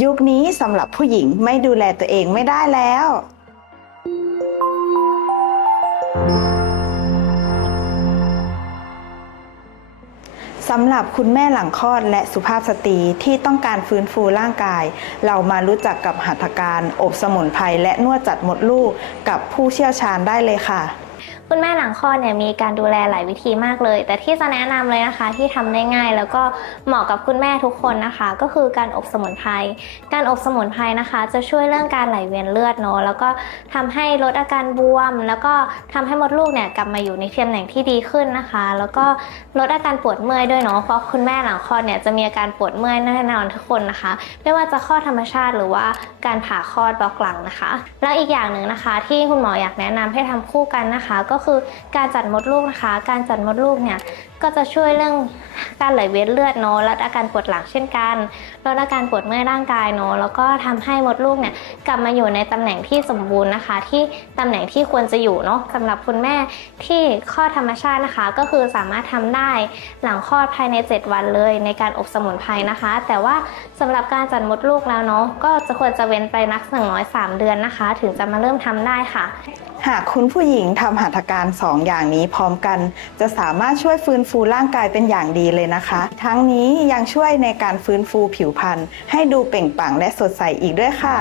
ยุคนี้สำหรับผู้หญิงไม่ดูแลตัวเองไม่ได้แล้ว สำหรับคุณแม่หลังคลอดและสุภาพสตรีที่ต้องการฟื้นฟูร่างกาย เรามารู้จักกับหัตถการ อบสมุนไพรและนวดจัดมดลูกกับผู้เชี่ยวชาญได้เลยค่ะ คุณแม่หลังคลอดเนี่ยมีการดูแลหลายวิธีมากเลย แต่ที่จะแนะนำเลยนะคะที่ทำได้ง่าย แล้วก็เหมาะกับคุณแม่ทุกคนนะคะ ก็คือการอบสมุนไพรการอบสมุนไพรนะคะ จะช่วยเรื่องการไหลเวียนเลือดเนาะแล้วก็ทำให้ลดอาการบวม แล้วก็ทำให้มดลูกเนี่ยกลับมาอยู่ในตำแหน่งที่ดีขึ้นนะคะ แล้วก็ลดอาการปวดเมื่อยด้วยเนาะเพราะคุณแม่หลังคลอดเนี่ยจะมีอาการปวดเมื่อยแน่นอนทุกคนนะคะ ไม่ว่าจะคลอดธรรมชาติหรือว่าการผ่าคลอดบล็อกหลังนะคะ แล้วอีกอย่างหนึ่งนะคะ ที่คุณหมออยากแนะนำให้ทำคู่กันนะคะก็คือการจัดมดลูกนะคะ การจัดมดลูกเนี่ยก็จะช่วยเรื่อง การไหลเวียนเลือดเนาะลดอาการปวดหลังเช่นกันลดอาการปวดเมื่อยร่างกายเนาะแล้วก็ทำให้มดลูกเนี่ยกลับมาอยู่ในตำแหน่งที่สมบูรณ์นะคะ ที่ตำแหน่งที่ควรจะอยู่เนาะสำหรับคุณแม่ที่คลอดธรรมชาตินะคะ ก็คือสามารถทำได้หลังคลอดภายใน 7 วันเลยในการอบสมุนไพรนะคะ แต่ว่าสำหรับการจัดมดลูกแล้วเนาะก็จะควรจะเว้นไปนักหนึ่งน้อยสามเดือนนะคะ ถึงจะมาเริ่มทำได้ค่ะหากคุณผู้หญิงทำหัตถการสองอย่างนี้พร้อมกัน จะสามารถช่วยฟื้นฟูร่างกายเป็นอย่างดีเลยนะคะ ทั้งนี้ยังช่วยในการฟื้นฟูผิวพรรณให้ดูเปล่งปลั่งและสดใสอีกด้วยค่ะ